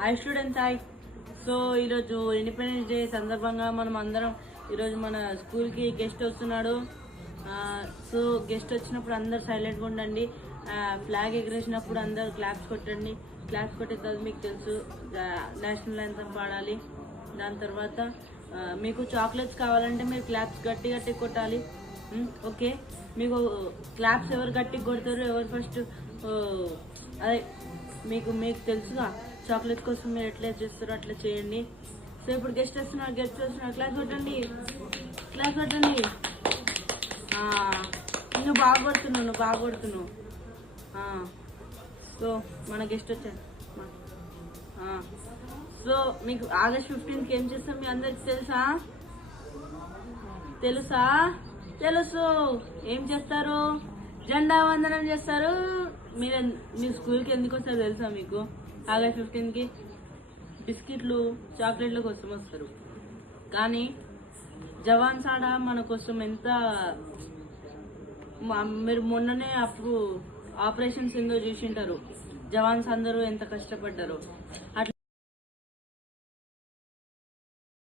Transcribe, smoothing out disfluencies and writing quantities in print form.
Hi students, hi. So ఈరోజు independence day సందర్భంగా మనం అందరం ఈరోజు మన స్కూల్కి గెస్ట్ వస్తున్నాడు. సో గెస్ట్ వచ్చినప్పుడు అందరు సైలెంట్గా ఉండండి. ఫ్లాగ్ ఎగరేసినప్పుడు అందరు క్లాప్స్ కొట్టండి. క్లాప్స్ కొట్టే తర్వాత మీకు తెలుసు నేషనల్ యాంథమ్ పాడాలి. దాని తర్వాత మీకు చాక్లెట్స్ కావాలంటే మీరు క్లాప్స్ గట్టి గట్టి కొట్టాలి. ఓకే, మీకు క్లాప్స్ ఎవరు గట్టి కొడతారు, ఎవరు ఫస్ట్ అదే మీకు తెలుసుగా చాక్లెట్ కోసం మీరు ఎట్లా చేస్తారో అట్లా చేయండి. సో ఇప్పుడు గెస్ట్ వస్తున్నారు క్లాస్ కొట్టండి. నువ్వు బాగా కొడుతున్నావు. సో మన గెస్ట్ వచ్చారు. సో మీకు ఆగస్ట్ 15కి ఏం చేస్తాం మీ అందరికి తెలుసు. ఏం చేస్తారు? జెండా వందనం చేస్తారు. మీ స్కూల్కి ఎందుకు వస్తారు తెలుసా మీకు? ఆగస్ట్ 15కి బిస్కెట్లు చాక్లెట్ల కోసం వస్తారు. కానీ జవాన్స్ ఆడ మన కోసం ఎంత, మీరు మొన్ననే అప్పుడు ఆపరేషన్ సింధూర్ చూసింటారు. జవాన్స్ అందరూ ఎంత కష్టపడ్డారు. అట్లా